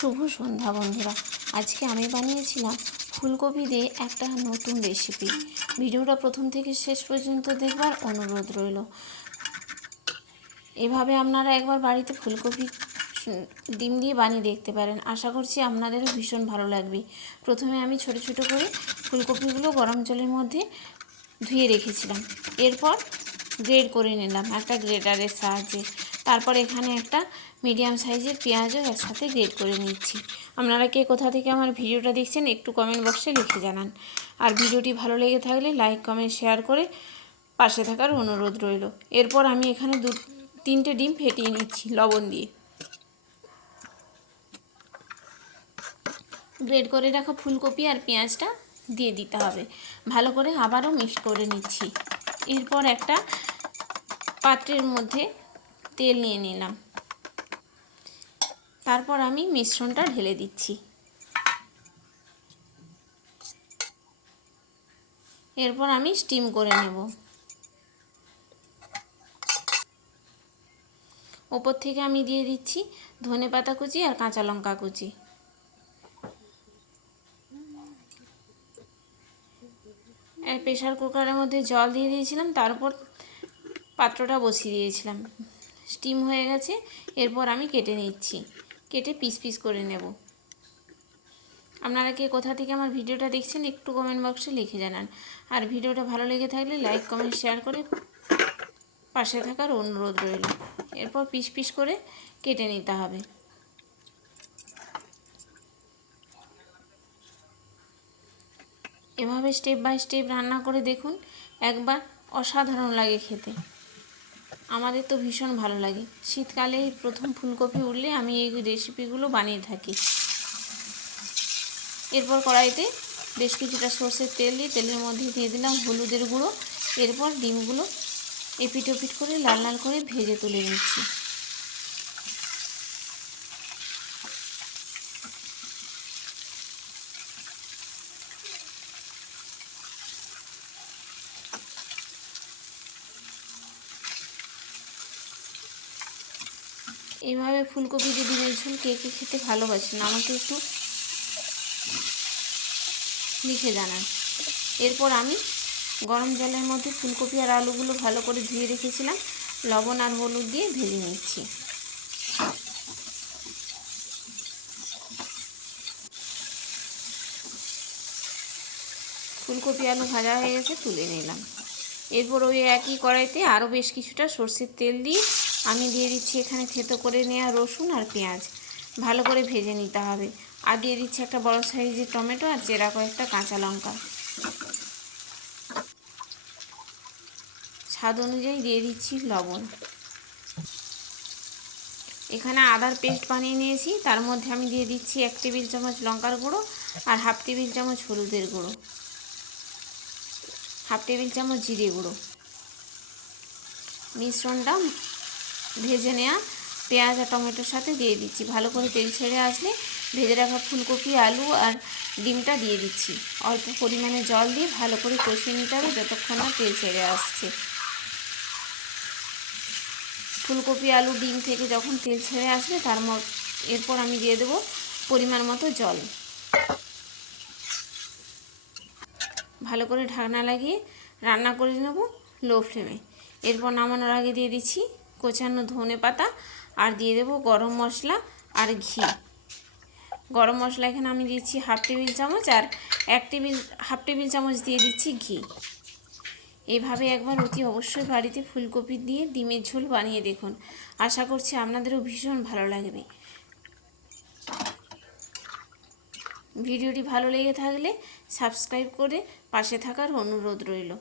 শুভ সন্ধ্যা, বন্ধুরা। আজকে আমি বানিয়েছিলাম ফুলকপি দিয়ে একটা নতুন রেসিপি ভিডিওটা প্রথম থেকে শেষ পর্যন্ত দেখবার অনুরোধ রইল। এভাবে আপনারা একবার বাড়িতে ফুলকপি ডিম দিয়ে বানিয়ে দেখতে পারেন। আশা করছি আপনাদেরও ভীষণ ভালো লাগবে। প্রথমে আমি ছোট ছোট করে ফুলকপিগুলো গরম জলের মধ্যে ধুয়ে রেখেছিলাম। এরপর গ্রেড করে নিলাম। একটা গ্রেটারের সাহায্যে। তারপর এখানে একটা মিডিয়াম সাইজের পেঁয়াজও একসাথে গ্রেড করে নিচ্ছি। আপনারা কে কোথা থেকে আমার ভিডিওটা দেখছেন একটু কমেন্ট বক্সে লিখে জানান। আর ভিডিওটি ভালো লেগে থাকলে লাইক কমেন্ট শেয়ার করে পাশে থাকার অনুরোধ রইল। এরপর আমি এখানে দু, তিনটে ডিম ফেটিয়ে নিচ্ছি লবণ দিয়ে। গ্রেড করে রাখা ফুলকপি আর পেঁয়াজটা দিয়ে দিতে হবে। ভালো করে আবারও মিক্স করে নিচ্ছি। এরপর একটা পাত্রের মধ্যে তেল নিয়ে নিলাম। তারপর আমি মিশ্রণটা ঢেলে দিচ্ছি। এরপর আমি স্টিম করে নেব। ওপর থেকে আমি দিয়ে দিচ্ছি ধনে পাতা কুচি আর কাঁচা লঙ্কা কুচি। প্রেশার কুকারের মধ্যে জল দিয়ে দিয়েছিলাম, তারপর পাত্রটা বসিয়ে দিয়েছিলাম। স্টিম হয়ে গেছে, এরপর আমি কেটে নিচ্ছি। কেটে পিস পিস করে নেব। আপনারা কে কোথা থেকে আমার ভিডিওটা দেখছেন, একটু কমেন্ট বক্সে লিখে জানান। আর ভিডিওটা ভালো লেগে থাকলে লাইক কমেন্ট শেয়ার করে পাশে থাকার অনুরোধ রইল। এরপর পিস পিস করে কেটে নিতে হবে। এভাবে স্টেপ বাই স্টেপ রান্না করে দেখুন, একবার অসাধারণ লাগে খেতে। আমাদের তো ভীষণ ভালো লাগে। শীতকালে প্রথম ফুলকপি উঠলে আমি এই রেসিপিগুলো বানিয়ে থাকি। এরপর কড়াইতে বেশ কিছুটা সর্ষের তেল দিয়ে তেলের মধ্যে দিয়ে দিলাম হলুদের গুঁড়ো। এরপর ডিমগুলো এপিট ওপিট করে লাল লাল করে ভেজে তুলে নিচ্ছি। এইভাবে ফুলকপি দিয়ে ডিমের ঝোল কে কে খেতে ভালোবাসেন, আমাকে একটু লিখে জানান। এরপর আমি গরম জলের মধ্যে ফুলকপি আর আলুগুলো ভালো করে ধুয়ে রেখেছিলাম, লবণ আর হলুদ দিয়ে ভেজে নিচ্ছি। ফুলকপি আলু ভাজা হয়ে গেছে, তুলে নিলাম। এরপর ওই একই কড়াইতে আরও বেশ কিছুটা সর্ষের তেল দিয়ে আমি দিয়ে দিচ্ছি এখানে থেতো করে নেওয়া রসুন আর পেঁয়াজ। ভালো করে ভেজে নিতে হবে। আর দিয়ে দিচ্ছি একটা বড় সাইজের টমেটো আর চেরা কয়েকটা কাঁচা লঙ্কা। স্বাদ অনুযায়ী দিয়ে দিচ্ছি লবণ। এখানে আদার পেস্ট বানিয়ে নিয়েছি। তার মধ্যে আমি দিয়ে দিচ্ছি এক টেবিল চামচ লঙ্কার গুঁড়ো আর হাফ টেবিল চামচ হলুদের গুঁড়ো। হাফ টেবিল চামচ জিরে গুঁড়ো। মিশ্রণটা ভেজে নেওয়া পেঁয়াজ আর টমেটোর সাথে দিয়ে দিচ্ছি। ভালো করে তেল ছেড়ে আসলে ভেজে রাখা ফুলকপি, আলু আর ডিমটা দিয়ে দিচ্ছি। অল্প পরিমাণে জল দিয়ে ভালো করে কষিয়ে নিতে হবে যতক্ষণ না তেল ছেড়ে আসছে। ফুলকপি, আলু, ডিম থেকে যখন তেল ছেড়ে আসবে তার এরপর আমি দিয়ে দেবো পরিমাণ মতো জল। ভালো করে ঢাকনা লাগিয়ে রান্না করে নেব লো ফ্লেমে। এরপর নামানোর আগে দিয়ে দিচ্ছি কোচানো ধনে পাতা আর দিয়ে দেবো গরম মশলা আর ঘি। গরম মশলা এখানে আমি দিচ্ছি হাফ টেবিল চামচ আর এক টেবিল, হাফ টেবিল চামচ দিয়ে দিচ্ছি ঘি। এইভাবে একবার অতি অবশ্যই বাড়িতে ফুলকপি দিয়ে ডিমের ঝোল বানিয়ে দেখুন। আশা করছি আপনাদেরও ভীষণ ভালো লাগবে। ভিডিওটি ভালো লেগে থাকলে সাবস্ক্রাইব করে পাশে থাকার অনুরোধ রইল।